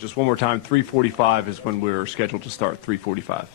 Just one more time, 3:45 is when we're scheduled to start, 3:45.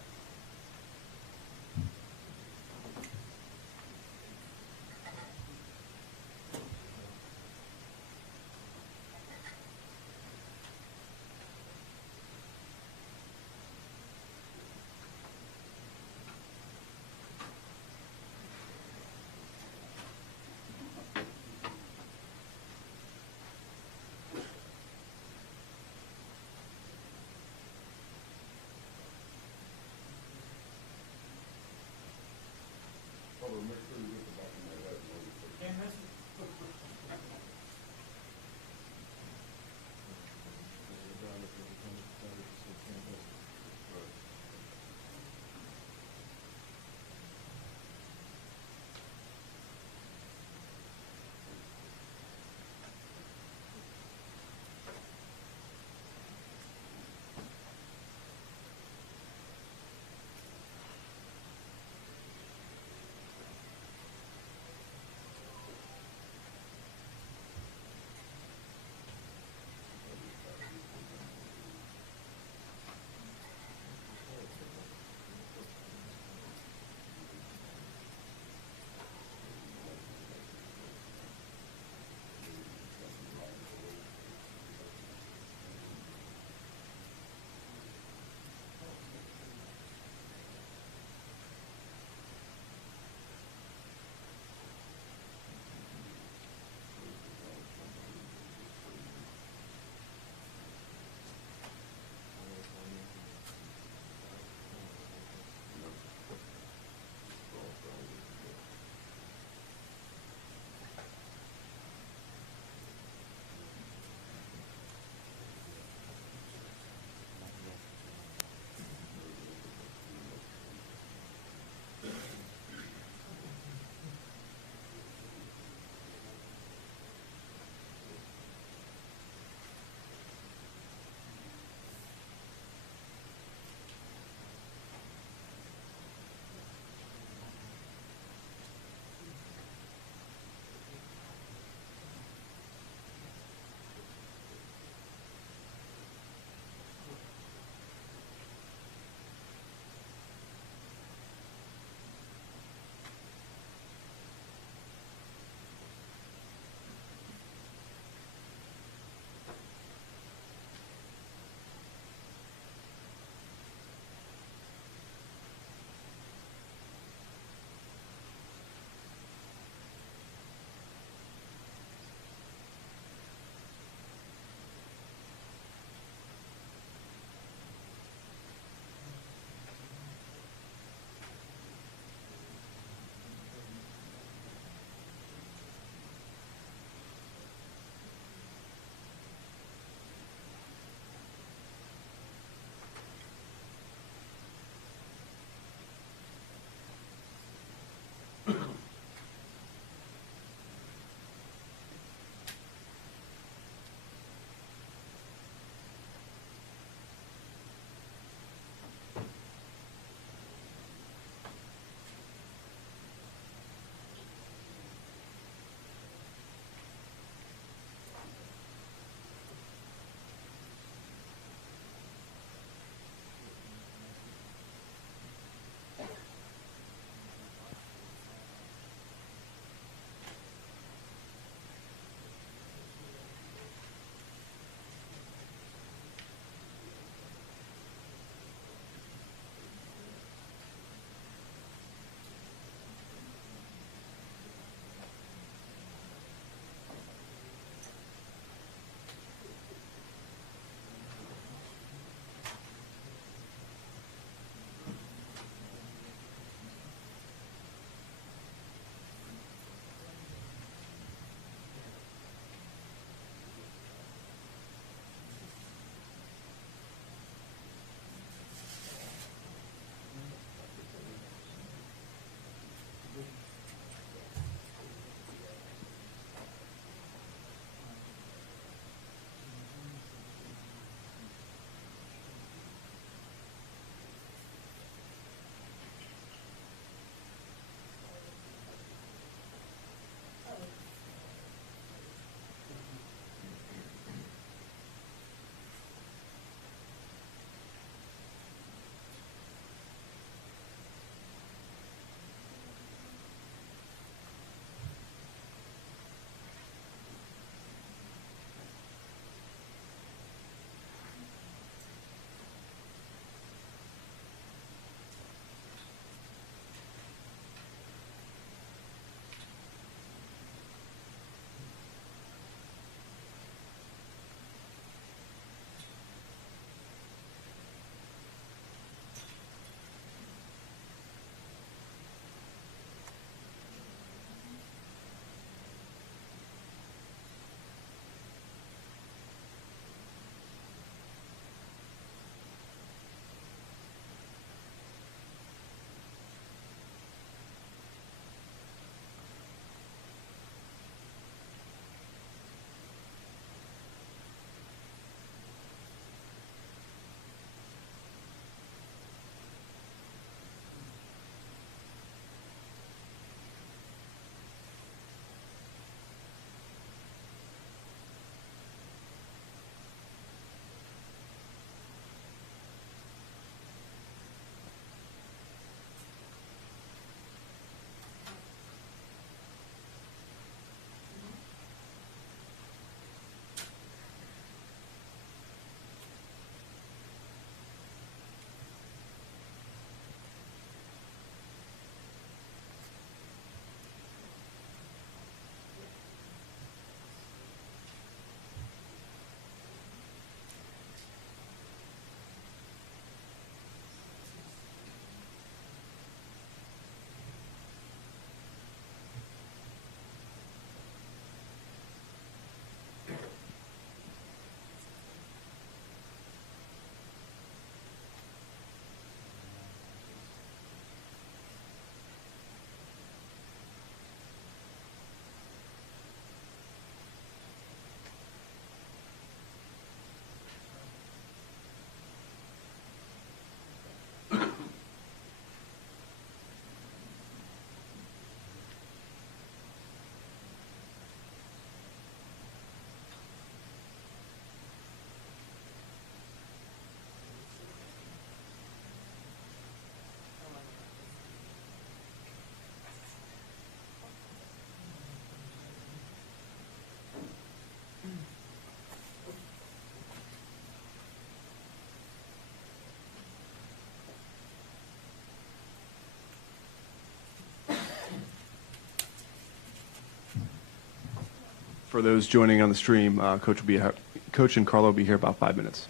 For those joining on the stream, Coach and Carlo will be here about 5 minutes.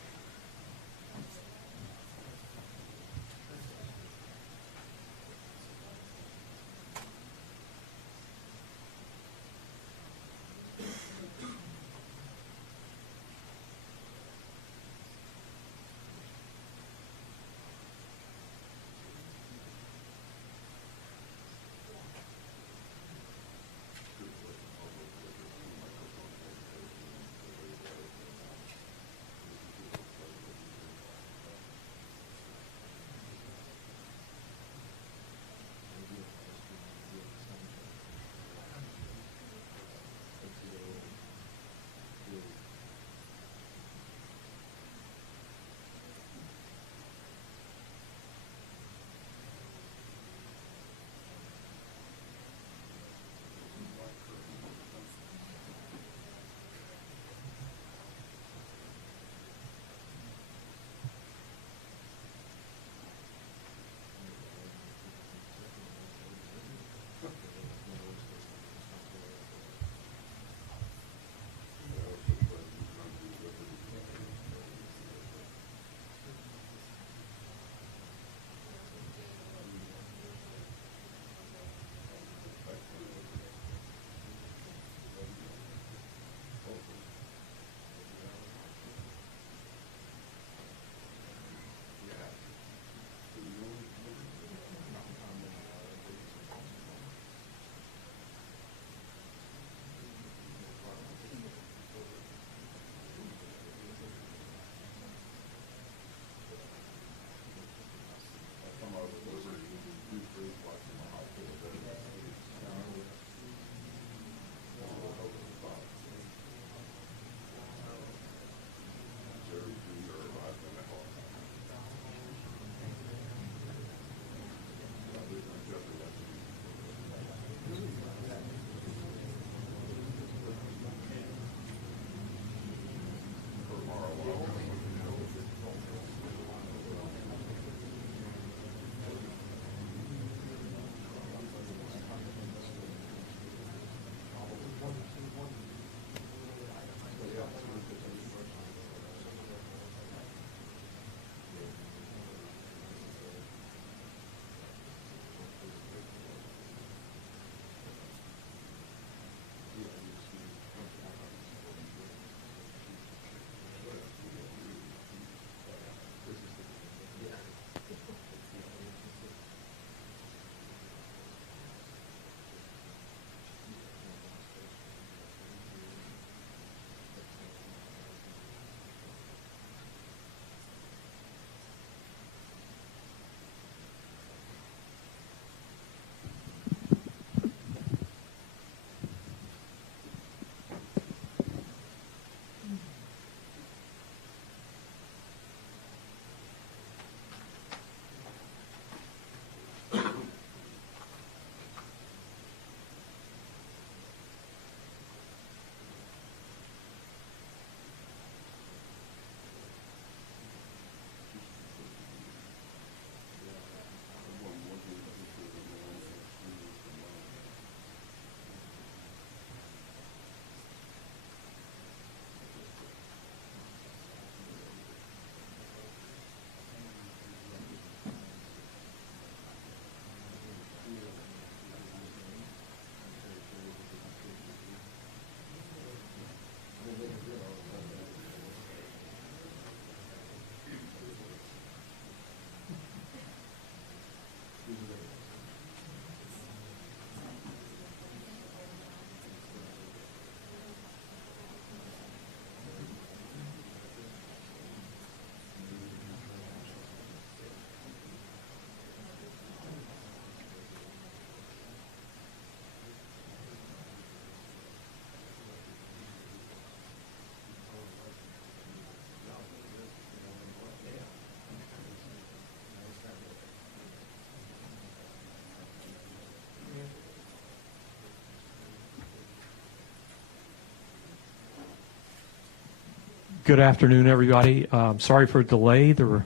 Good afternoon, everybody. Sorry for the delay. There were a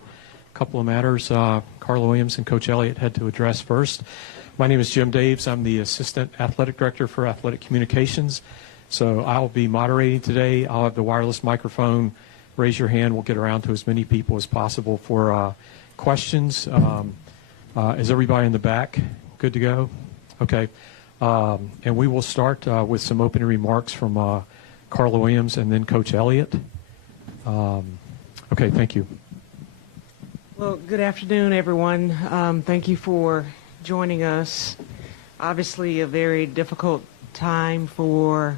couple of matters Carla Williams and Coach Elliott had to address first. My name is Jim Daves. I'm the Assistant Athletic Director for Athletic Communications So I'll be moderating today. I'll have the wireless microphone. Raise your hand. We'll get around to as many people as possible for questions. Is everybody in the back good to go? Okay. And we will start with some opening remarks from Carla Williams and then Coach Elliott. Okay, thank you. Well, good afternoon, everyone. Thank you for joining us. Obviously, a very difficult time for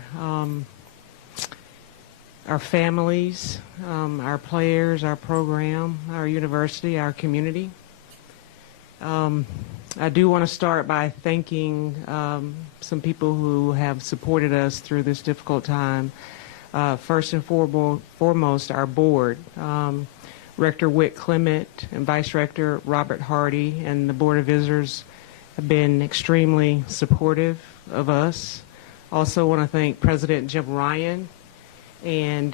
our families, our players, our program, our university, our community. I do want to start by thanking some people who have supported us through this difficult time. First and foremost, our board. Rector Whit Clement and Vice Rector Robert Hardy and the Board of Visitors have been extremely supportive of us. Also want to thank President Jim Ryan and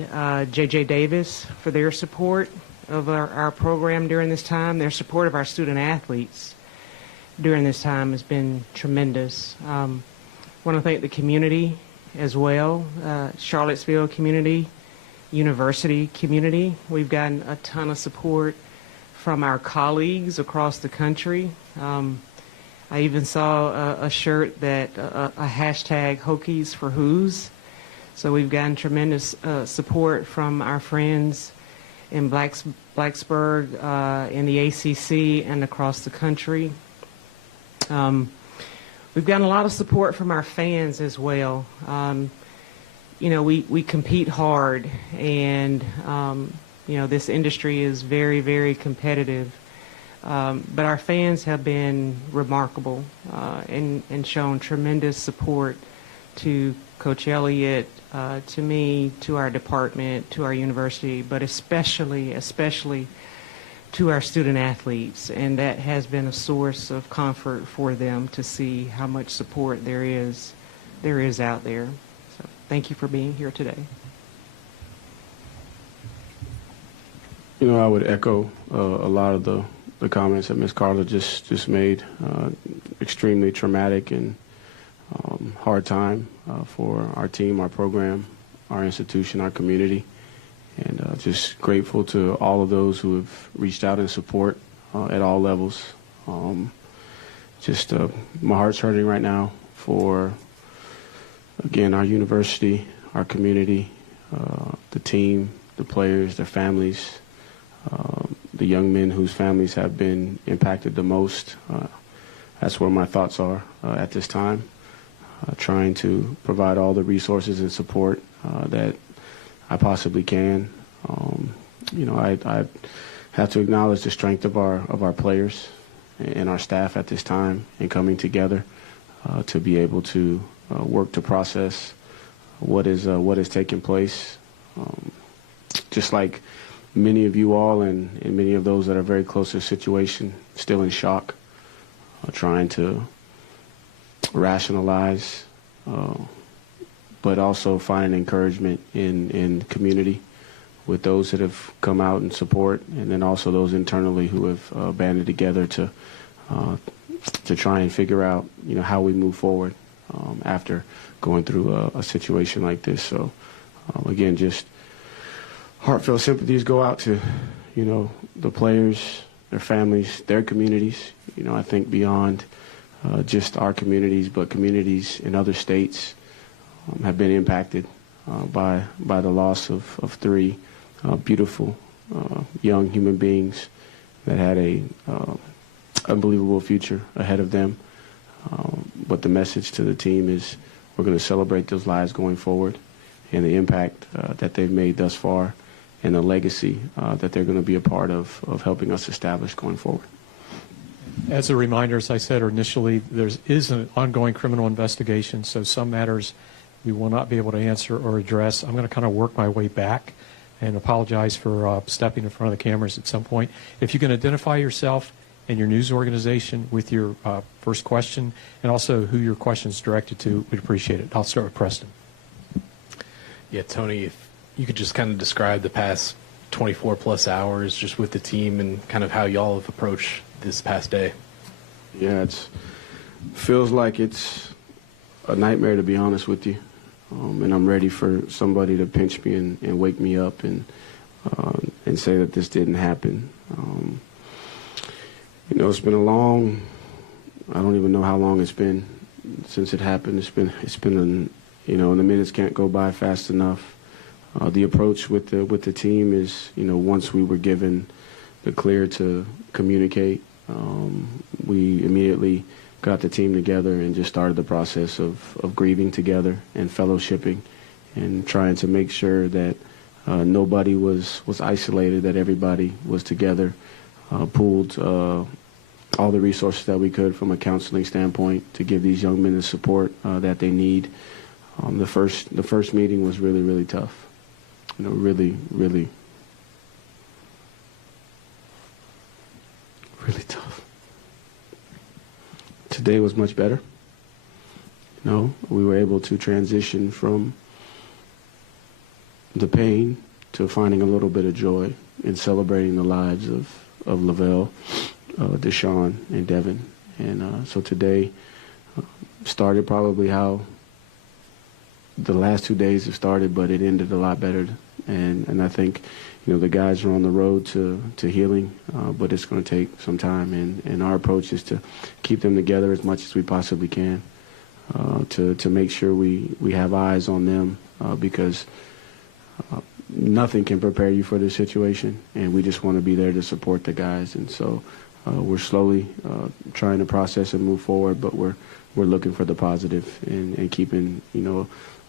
J.J. Davis for their support of our program during this time. Their support of our student athletes during this time has been tremendous. Want to thank the community as well, Charlottesville community, university community. We've gotten a ton of support from our colleagues across the country. I even saw a shirt that a hashtag Hokies for Who's. So we've gotten tremendous support from our friends in Blacksburg, in the ACC, and across the country. We've gotten a lot of support from our fans as well. You know, we compete hard, and you know, this industry is very, very competitive. But our fans have been remarkable and shown tremendous support to Coach Elliott, to me, to our department, to our university, but especially to our student athletes. And that has been a source of comfort for them to see how much support there is out there. So thank you for being here today. You know, I would echo a lot of the comments that Ms. Carla just made. Extremely traumatic and hard time for our team, our program, our institution, our community. And just grateful to all of those who have reached out in support at all levels. My heart's hurting right now for, again, our university, our community, the team, the players, their families, the young men whose families have been impacted the most. That's where my thoughts are at this time, trying to provide all the resources and support that I possibly can. You know, I have to acknowledge the strength of our players and our staff at this time in coming together to be able to work to process what is taking place. Just like many of you all and many of those that are very close to the situation, still in shock, trying to rationalize, but also find encouragement in community with those that have come out in support, and then also those internally who have banded together to try and figure out, you know, how we move forward after going through a situation like this. So again, just heartfelt sympathies go out to, you know, the players, their families, their communities. You know, I think beyond just our communities, but communities in other states have been impacted by the loss of three beautiful young human beings that had a unbelievable future ahead of them. But the message to the team is we're going to celebrate those lives going forward and the impact that they've made thus far and the legacy that they're going to be a part of helping us establish going forward. As a reminder, as I said initially, there is an ongoing criminal investigation, so some matters we will not be able to answer or address. I'm going to kind of work my way back and apologize for stepping in front of the cameras at some point. If you can identify yourself and your news organization with your first question, and also who your question is directed to, we'd appreciate it. I'll start with Preston. Yeah, Tony, if you could just kind of describe the past 24-plus hours just with the team and kind of how y'all have approached this past day. Yeah, feels like it's a nightmare, to be honest with you. and I'm ready for somebody to pinch me and wake me up and say that this didn't happen. It's been a long, I don't even know how long it's been since it happened. It's been and the minutes can't go by fast enough. The approach with the team is, once we were given the clear to communicate, we immediately got the team together and just started the process of grieving together and fellowshipping and trying to make sure that nobody was isolated, that everybody was together, pooled all the resources that we could from a counseling standpoint to give these young men the support that they need. The first meeting was really, really tough. Really, really, really tough. Today was much better. We were able to transition from the pain to finding a little bit of joy in celebrating the lives of Lavelle, Deshaun, and Devin. And so today started probably how the last 2 days have started, but it ended a lot better. And I think, the guys are on the road to healing, but it's going to take some time. And our approach is to keep them together as much as we possibly can, to make sure we have eyes on them, because nothing can prepare you for this situation, and we just want to be there to support the guys. And so we're slowly trying to process and move forward, but we're looking for the positive and keeping,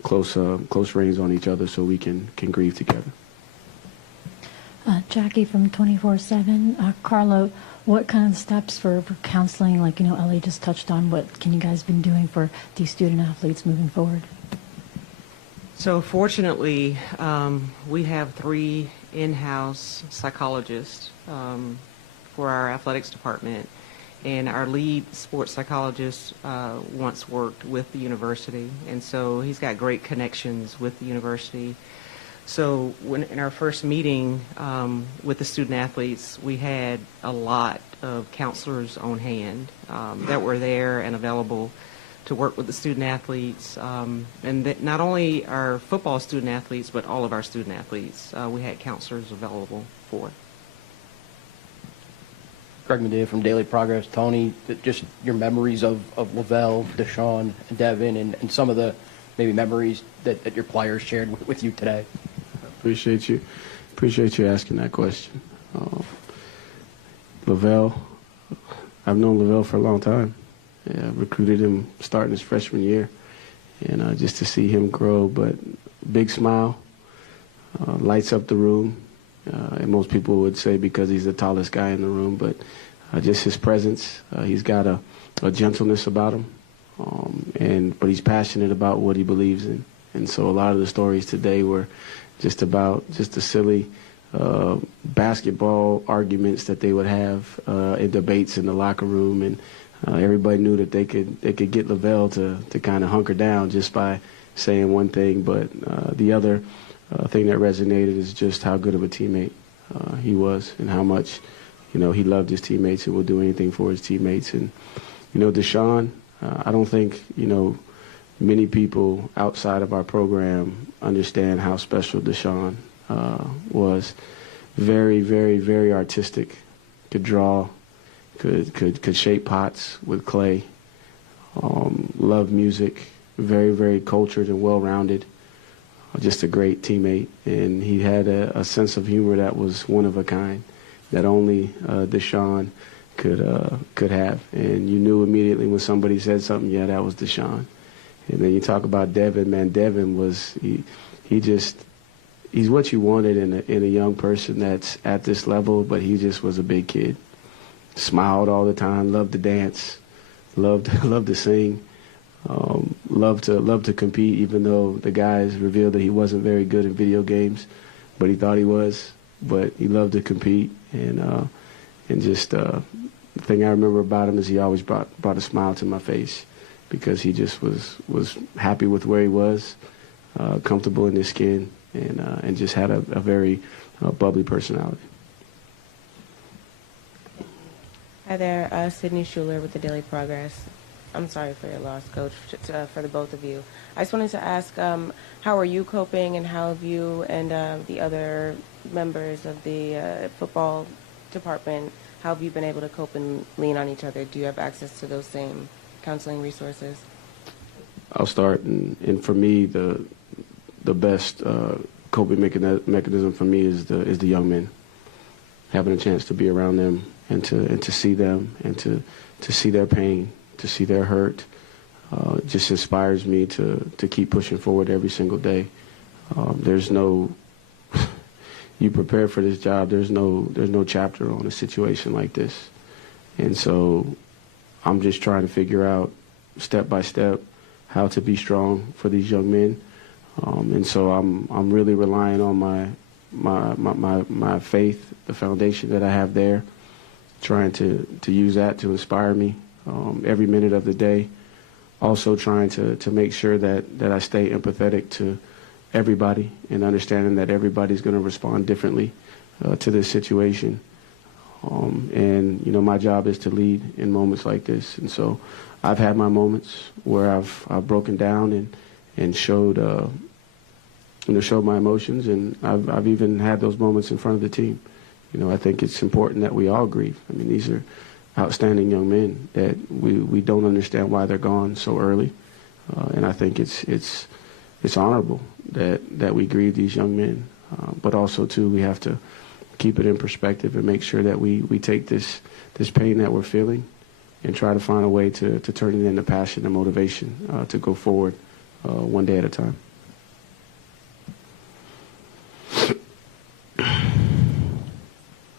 close reins on each other so we can grieve together. Jackie from 24/7. Carlo, what kind of steps for counseling, like, Ellie just touched on, what can you guys been doing for these student athletes moving forward? So fortunately, we have 3 in-house psychologists for our athletics department, and our lead sports psychologist once worked with the university, and so he's got great connections with the university. So in our first meeting with the student athletes, we had a lot of counselors on hand that were there and available to work with the student athletes, and that not only our football student athletes, but all of our student athletes. We had counselors available for. Greg Medea from Daily Progress. Tony, just your memories of Lavelle, Deshaun, and Devin, and some of the maybe memories that your players shared with you today. Appreciate you asking that question. Lavelle, I've known Lavelle for a long time. Yeah, I recruited him starting his freshman year, and just to see him grow, but big smile, lights up the room, and most people would say because he's the tallest guy in the room, but just his presence, he's got a gentleness about him, but he's passionate about what he believes in. And so a lot of the stories today were just about just the silly basketball arguments that they would have in debates in the locker room, and everybody knew that they could get Lavelle to kind of hunker down just by saying one thing. But the other thing that resonated is just how good of a teammate he was, and how much he loved his teammates and would do anything for his teammates. And Deshaun, I don't think many people outside of our program understand how special Deshaun was. Very, very, very artistic. Could draw, could shape pots with clay. Loved music. Very, very cultured and well-rounded. Just a great teammate, and he had a sense of humor that was one of a kind, that only Deshaun could have. And you knew immediately when somebody said something, yeah, that was Deshaun. And then you talk about Devin, man. Devin was he's what you wanted in a young person that's at this level, but he just was a big kid. Smiled all the time, loved to dance, loved to sing. Loved to compete, even though the guys revealed that he wasn't very good in video games, but he thought he was. But he loved to compete, and just the thing I remember about him is he always brought a smile to my face, because he just was happy with where he was, comfortable in his skin, and just had a very bubbly personality. Hi there, Sydney Schuler with the Daily Progress. I'm sorry for your loss, Coach, for the both of you. I just wanted to ask, how are you coping, and how have you and the other members of the football department, how have you been able to cope and lean on each other? Do you have access to those same counseling resources? I'll start, and for me, the best coping mechanism for me is the young men. Having a chance to be around them and to see them and to see their pain, to see their hurt, just inspires me to keep pushing forward every single day. There's no you prepare for this job. There's no chapter on a situation like this, and so I'm just trying to figure out step by step how to be strong for these young men, and so I'm really relying on my faith, the foundation that I have there, trying to use that to inspire me every minute of the day. Also trying to make sure that I stay empathetic to everybody and understanding that everybody's going to respond differently to this situation. And, you know, my job is to lead in moments like this. And so I've had my moments where I've broken down and showed my emotions, and I've even had those moments in front of the team. You know, I think it's important that we all grieve. I mean, these are outstanding young men that we don't understand why they're gone so early, and I think it's honorable that we grieve these young men, but also too we have to keep it in perspective and make sure that we take this pain that we're feeling and try to find a way to turn it into passion and motivation to go forward one day at a time.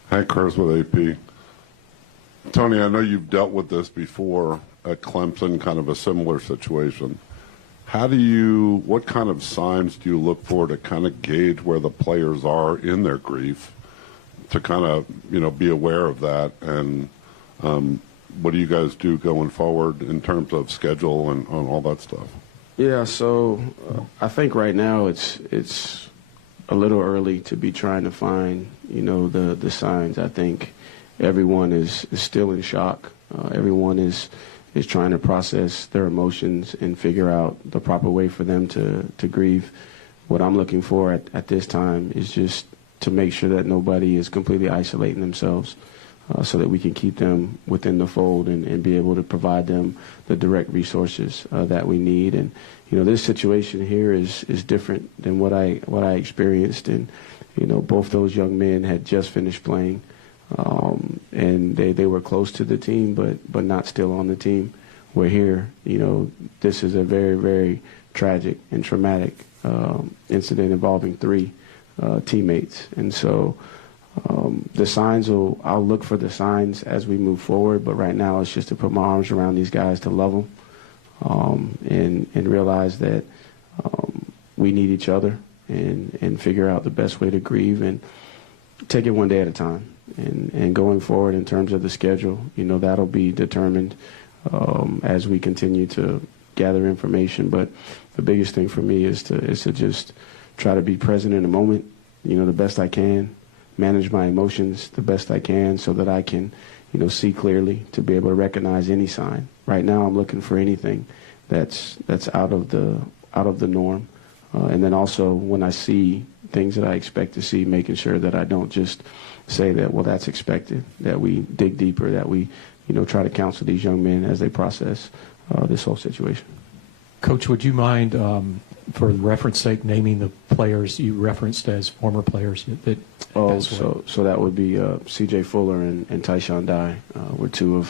Hank Kurz with AP. Tony, I know you've dealt with this before at Clemson, kind of a similar situation. What kind of signs do you look for to kind of gauge where the players are in their grief, to kind of, you know, be aware of that? And what do you guys do going forward in terms of schedule and all that stuff? Yeah, so I think right now it's a little early to be trying to find, you know, the signs. I think everyone is still in shock. Everyone is trying to process their emotions and figure out the proper way for them to grieve. What I'm looking for at this time is just to make sure that nobody is completely isolating themselves, so that we can keep them within the fold and be able to provide them the direct resources that we need. And, you know, this situation here is different than what I experienced. And, you know, both those young men had just finished playing, and they were close to the team, but not still on the team. We're here. You know, this is a very, very tragic and traumatic incident involving 3 teammates. And so the signs I'll look for the signs as we move forward, but right now it's just to put my arms around these guys, to love them, and realize that we need each other, and figure out the best way to grieve and take it one day at a time. And going forward in terms of the schedule, you know, that'll be determined as we continue to gather information. But the biggest thing for me is to just try to be present in the moment, you know, the best I can, manage my emotions the best I can, so that I can, you know, see clearly, to be able to recognize any sign. Right now I'm looking for anything that's out of the norm, and then also when I see things that I expect to see, making sure that I don't just say that, well, that's expected, that we dig deeper, that we, you know, try to counsel these young men as they process this whole situation. Coach, would you mind, for reference sake, naming the players you referenced as former players that passed away? So that would be C.J. Fuller and Tyshawn Dye were two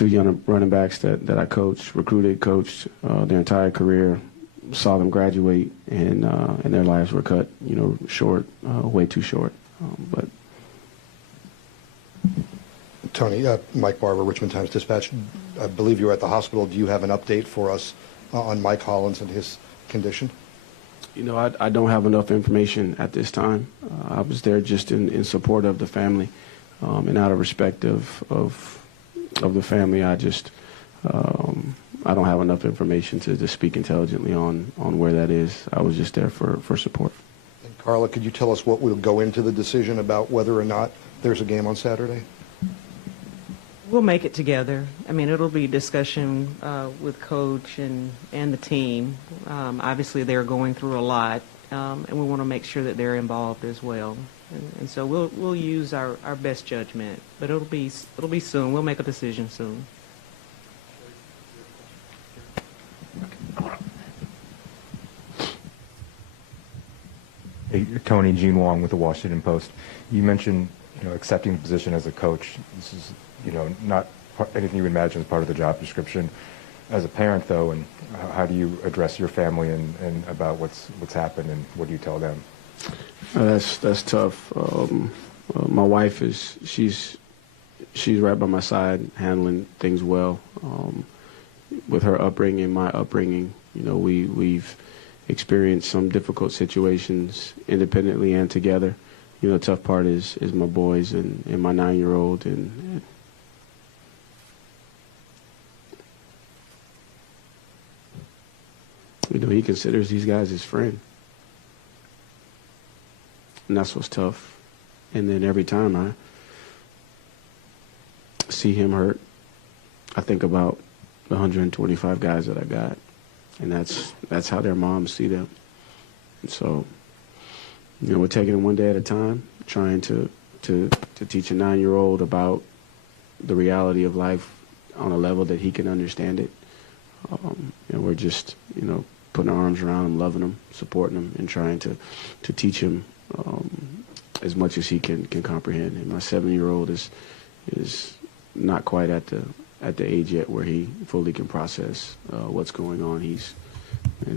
young running backs that I coached, coached their entire career. Saw them graduate, and their lives were cut, you know, short, way too short. But Tony, Mike Barber, Richmond Times-Dispatch. I believe you were at the hospital. Do you have an update for us on Mike Hollins and his condition? You know, I don't have enough information at this time. I was there just in support of the family, and out of respect of the family, I just I don't have enough information to speak intelligently on where that is. I was just there for support. And Carla, could you tell us what will go into the decision about whether or not there's a game on Saturday? We'll make it together. I mean, it'll be discussion with coach and the team. Obviously, they're going through a lot, and we want to make sure that they're involved as well. And so we'll use our best judgment, but it'll be soon. We'll make a decision soon. Hey, Tony, Gene Wong with the Washington Post. You mentioned, accepting the position as a coach. This is, not anything you imagine as part of the job description. As a parent, though, and how do you address your family and about what's happened, and what do you tell them? That's tough. My wife she's right by my side, handling things well. With her upbringing, my upbringing, we've experienced some difficult situations independently and together. The tough part is my boys and my 9-year-old and he considers these guys his friend. And that's what's tough. And then every time I see him hurt, I think about the 125 guys that I got. And that's how their moms see them. And so, we're taking it one day at a time, trying to teach a 9-year-old about the reality of life on a level that he can understand it. And we're just, putting our arms around him, loving him, supporting him, and trying to teach him as much as he can comprehend. And my 7-year-old is not quite at the age yet where he fully can process what's going on.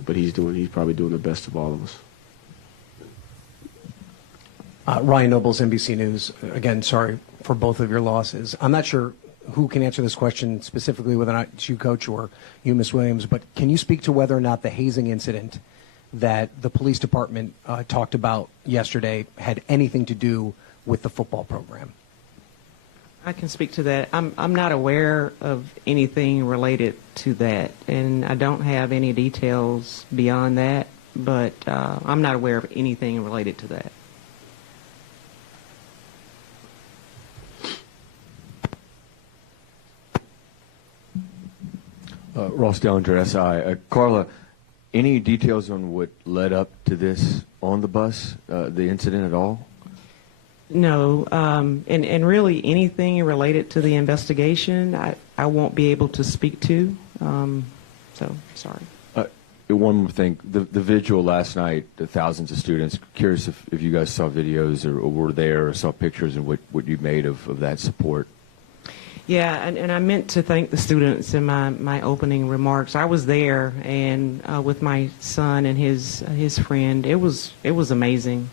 But he's probably doing the best of all of us. Ryan Nobles, NBC News. Again, sorry for both of your losses. I'm not sure who can answer this question specifically, whether or not it's you, Coach, or you, Ms. Williams, but can you speak to whether or not the hazing incident that the police department talked about yesterday had anything to do with the football program? I can speak to that. I'm not aware of anything related to that, and I don't have any details beyond that, but I'm not aware of anything related to that. Ross Dellinger, SI. Carla, any details on what led up to this on the bus, the incident at all? No, and really anything related to the investigation, I won't be able to speak to. So sorry. One more thing, the vigil last night, the thousands of students. Curious if you guys saw videos or were there or saw pictures and what you made of that support. Yeah, and I meant to thank the students in my opening remarks. I was there and with my son and his friend. It was amazing.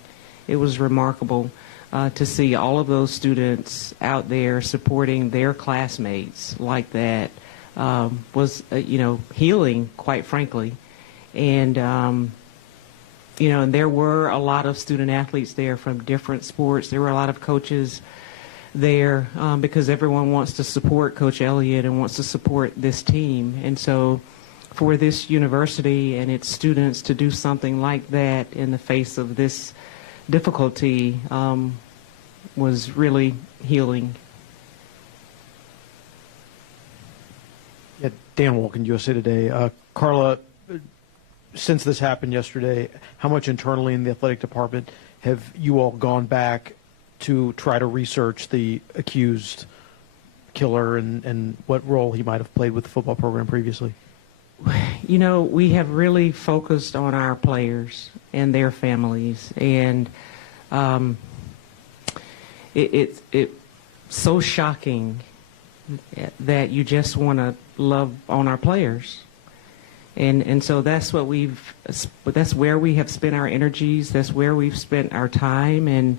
It was remarkable to see all of those students out there supporting their classmates like that. Was healing, quite frankly, and and there were a lot of student athletes there from different sports. There were a lot of coaches there because everyone wants to support Coach Elliott and wants to support this team. And so for this university and its students to do something like that in the face of this difficulty was really healing. Yeah, Dan Walken, USA Today. Carla, since this happened yesterday, how much internally in the athletic department have you all gone back to try to research the accused killer and what role he might have played with the football program previously? We have really focused on our players and their families, and it's so shocking that you just want to love on our players. And so that's where we have spent our energies. That's where we've spent our time, and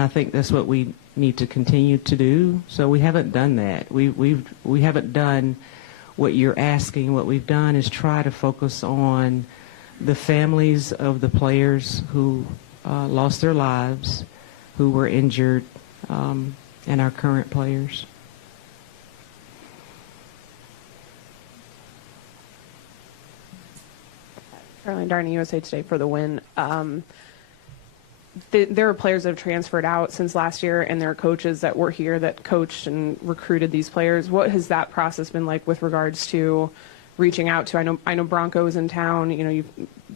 I think that's what we need to continue to do. So we haven't done that. We haven't done what you're asking. What we've done is try to focus on the families of the players who lost their lives, who were injured, and our current players. Caroline Darney, USA Today for the win. there are players that have transferred out since last year, and there are coaches that were here that coached and recruited these players. What has that process been like with regards to reaching out to? I know Bronco is in town. You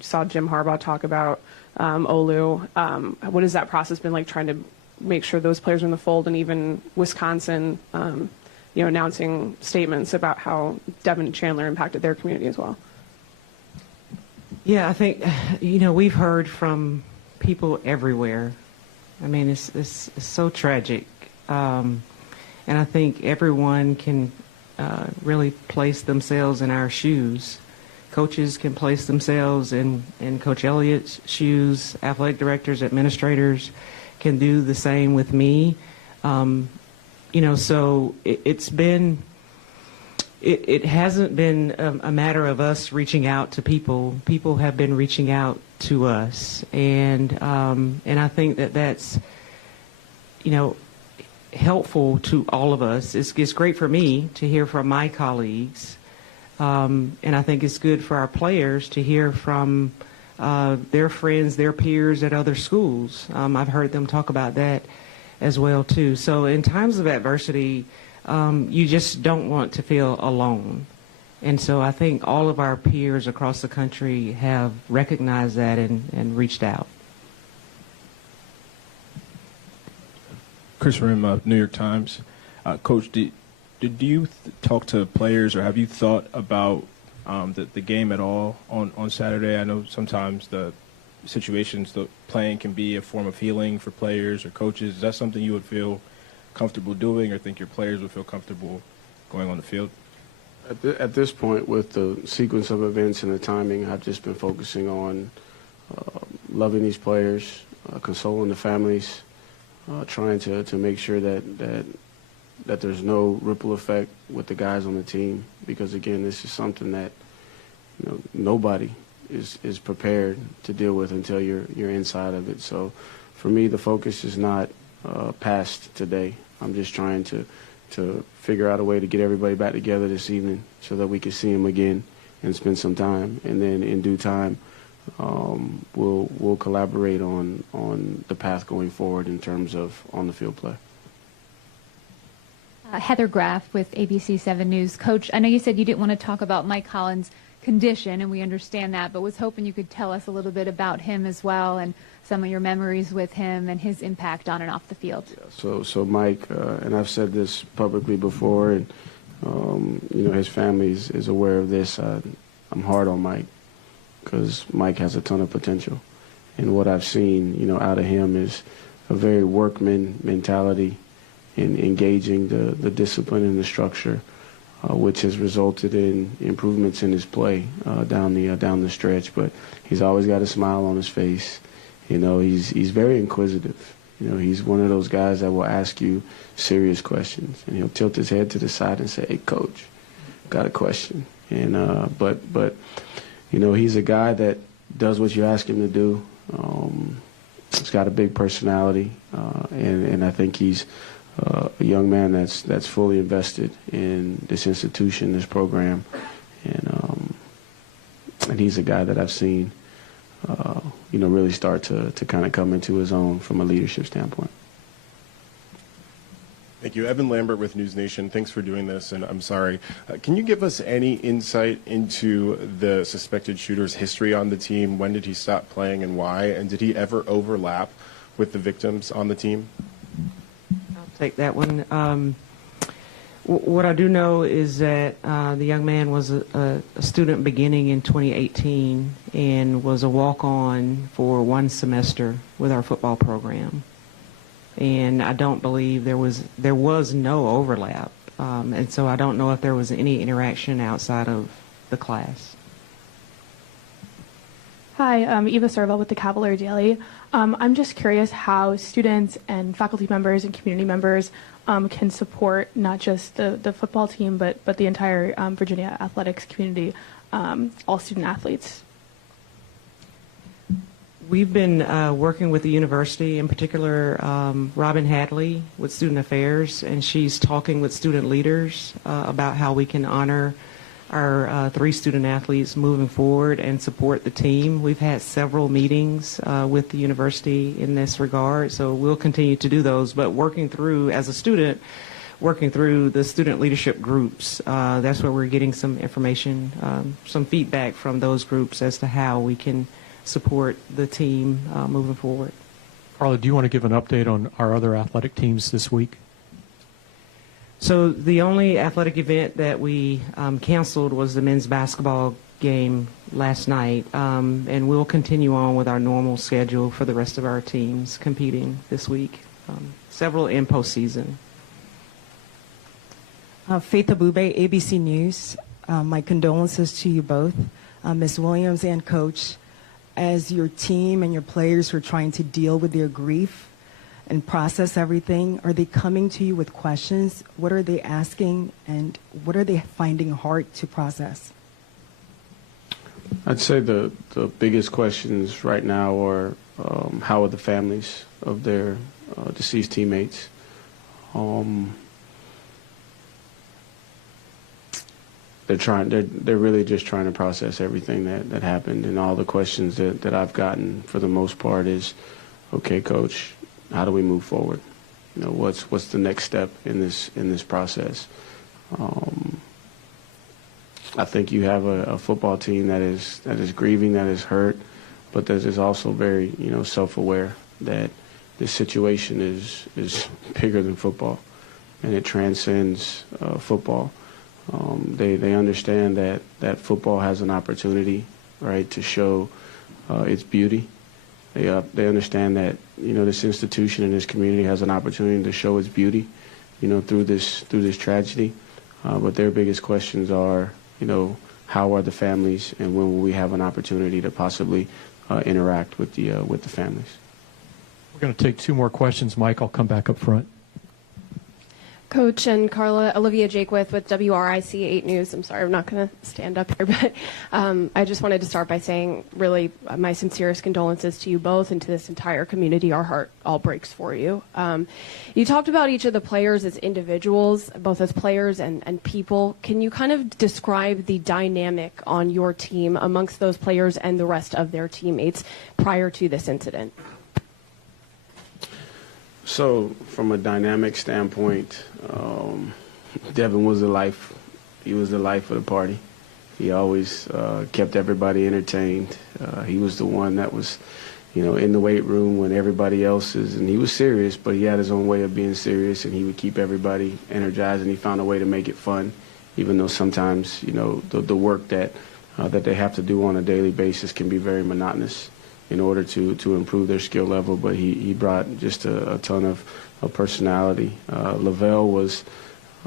saw Jim Harbaugh talk about Olu. What has that process been like, trying to make sure those players are in the fold, and even Wisconsin, announcing statements about how Devin Chandler impacted their community as well? Yeah, I think, we've heard from people everywhere. I mean, it's so tragic. And I think everyone can really place themselves in our shoes. Coaches can place themselves in Coach Elliott's shoes. Athletic directors, administrators can do the same with me. So it's been... It hasn't been a matter of us reaching out to people. People have been reaching out to us, and I think that's helpful to all of us. It's great for me to hear from my colleagues, and I think it's good for our players to hear from their friends, their peers at other schools. I've heard them talk about that as well too. So in times of adversity, you just don't want to feel alone. And so I think all of our peers across the country have recognized that and reached out. Chris Rim, New York Times. Coach, did you talk to players, or have you thought about the game at all on Saturday? I know sometimes the situations, the playing can be a form of healing for players or coaches. Is that something you would feel comfortable doing, or think your players would feel comfortable going on the field? At this point, with the sequence of events and the timing, I've just been focusing on loving these players, consoling the families, trying to make sure that there's no ripple effect with the guys on the team, because again, this is something that nobody is prepared to deal with until you're inside of it. So for me, the focus is not past today. I'm just trying to figure out a way to get everybody back together this evening so that we can see them again and spend some time. And then in due time, we'll collaborate on the path going forward in terms of on-the-field play. Heather Graff with ABC 7 News. Coach, I know you said you didn't want to talk about Mike Collins' condition, and we understand that, but was hoping you could tell us a little bit about him as well, and some of your memories with him and his impact on and off the field. Yeah, so Mike, and I've said this publicly before, and his family is aware of this. I'm hard on Mike because Mike has a ton of potential, and what I've seen, out of him is a very workman mentality in engaging the discipline and the structure, which has resulted in improvements in his play down the stretch. But he's always got a smile on his face. He's very inquisitive. He's one of those guys that will ask you serious questions, and he'll tilt his head to the side and say, "Hey, Coach, got a question." And but he's a guy that does what you ask him to do. He's got a big personality, and I think he's a young man that's fully invested in this institution, this program, and he's a guy that I've seen, really start to kind of come into his own from a leadership standpoint. Thank you. Evan Lambert with News Nation. Thanks for doing this, and I'm sorry. Can you give us any insight into the suspected shooter's history on the team? When did he stop playing and why? And did he ever overlap with the victims on the team? I'll take that one. What I do know is that the young man was a student beginning in 2018 and was a walk-on for one semester with our football program. And I don't believe there was no overlap, and so I don't know if there was any interaction outside of the class. Hi, Eva Serval with the Cavalier Daily. I'm just curious how students and faculty members and community members can support not just the football team, but the entire Virginia athletics community, all student athletes. We've been working with the university, in particular Robin Hadley with Student Affairs, and she's talking with student leaders about how we can honor our 3 student athletes moving forward and support the team. We've had several meetings with the university in this regard, so we'll continue to do those. But working through, as a student, working through the student leadership groups, that's where we're getting some information, some feedback from those groups as to how we can support the team moving forward. Carla, do you want to give an update on our other athletic teams this week? So the only athletic event that we canceled was the men's basketball game last night, and we'll continue on with our normal schedule for the rest of our teams competing this week, several in postseason. Faith Abube, ABC News. My condolences to you both, Ms. Williams and Coach. As your team and your players are trying to deal with their grief and process everything, are they coming to you with questions? What are they asking, and what are they finding hard to process? I'd say the biggest questions right now are how are the families of their deceased teammates? They're really just trying to process everything that happened, and all the questions that I've gotten for the most part is, okay, Coach, how do we move forward? You know, what's the next step in this process? I think you have a football team that is grieving, that is hurt, but that is also very self-aware that this situation is bigger than football, and it transcends football. They understand that football has an opportunity, right, to show its beauty. They understand that this institution and this community has an opportunity to show its beauty, through this tragedy. But their biggest questions are, how are the families, and when will we have an opportunity to possibly interact with the families? We're going to take 2 more questions. Mike, I'll come back up front. Coach and Carla, Olivia Jakewith with WRIC 8 News. I'm sorry, I'm not going to stand up here, but I just wanted to start by saying really my sincerest condolences to you both and to this entire community. Our heart all breaks for you. You talked about each of the players as individuals, both as players and people. Can you kind of describe the dynamic on your team amongst those players and the rest of their teammates prior to this incident? So, from a dynamic standpoint, Devin was the life. He was the life of the party. He always kept everybody entertained. He was the one that was, in the weight room when everybody else is, and he was serious, but he had his own way of being serious, and he would keep everybody energized, and he found a way to make it fun, even though sometimes, the work that they have to do on a daily basis can be very monotonous in order to improve their skill level, but he brought just a ton of personality. Lavelle was,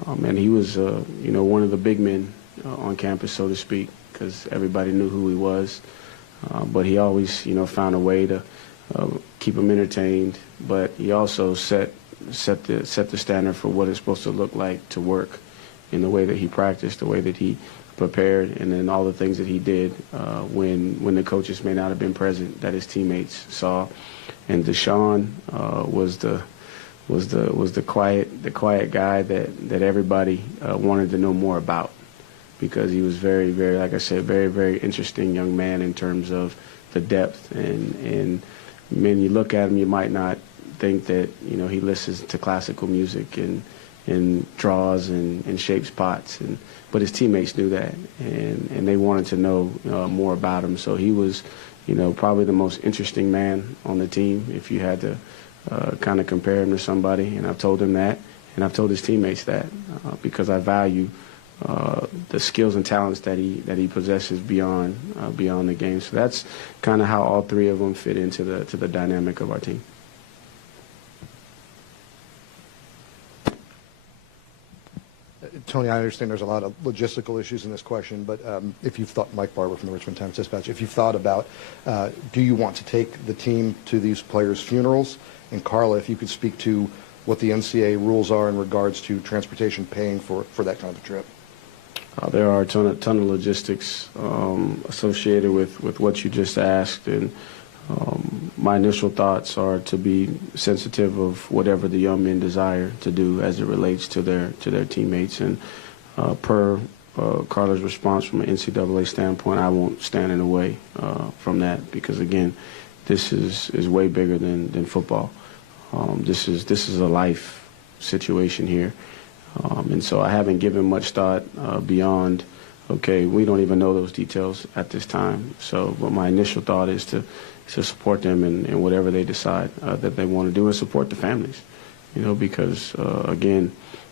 and he was, one of the big men on campus, so to speak, because everybody knew who he was. But he always, found a way to keep them entertained. But he also set the standard for what it's supposed to look like to work in the way that he practiced, the way that he prepared, and then all the things that he did when the coaches may not have been present that his teammates saw. And Deshaun was the quiet guy that everybody wanted to know more about, because he was very, very, like I said, very, very interesting young man in terms of the depth. And when you look at him, you might not think that he listens to classical music and draws and shapes pots, but his teammates knew that, and they wanted to know more about him. So he was, probably the most interesting man on the team if you had to kind of compare him to somebody. And I've told him that, and I've told his teammates that, because I value the skills and talents that he possesses beyond the game. So that's kind of how all 3 of them fit into the dynamic of our team. Tony, I understand there's a lot of logistical issues in this question, but if you've thought, Mike Barber from the Richmond Times-Dispatch, if you've thought about, do you want to take the team to these players' funerals? And Carla, if you could speak to what the NCAA rules are in regards to transportation paying for that kind of a trip. There are a ton of logistics associated with what you just asked, and my initial thoughts are to be sensitive of whatever the young men desire to do as it relates to their teammates. And per Carla's response from an NCAA standpoint, I won't stand in the way from that because, again, this is way bigger than football. This is a life situation here. And so I haven't given much thought beyond, okay, we don't even know those details at this time. So but my initial thought is to support them in whatever they decide that they want to do and support the families, because, again,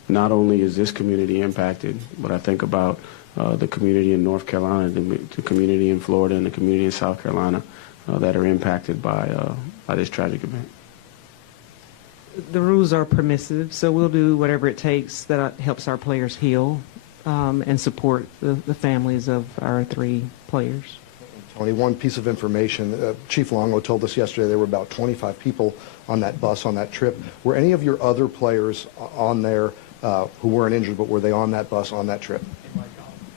not only is this community impacted, but I think about the community in North Carolina, the community in Florida, and the community in South Carolina that are impacted by this tragic event. The rules are permissive, so we'll do whatever it takes that helps our players heal and support the families of our 3 players. Tony, one piece of information. Chief Longo told us yesterday there were about 25 people on that bus on that trip. Were any of your other players on there who weren't injured, but were they on that bus on that trip? Hey, Mike,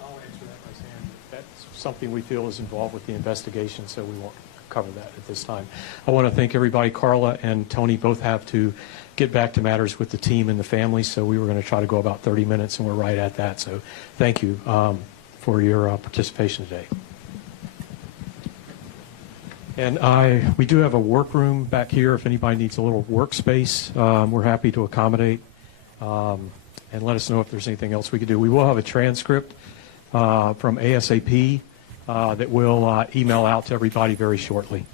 I'll answer that by saying that's something we feel is involved with the investigation, so we won't cover that at this time. I want to thank everybody. Carla and Tony both have to get back to matters with the team and the family, so we were going to try to go about 30 minutes, and we're right at that. So thank you for your participation today. And we do have a workroom back here if anybody needs a little workspace. We're happy to accommodate. And let us know if there's anything else we could do. We will have a transcript from ASAP that we'll email out to everybody very shortly.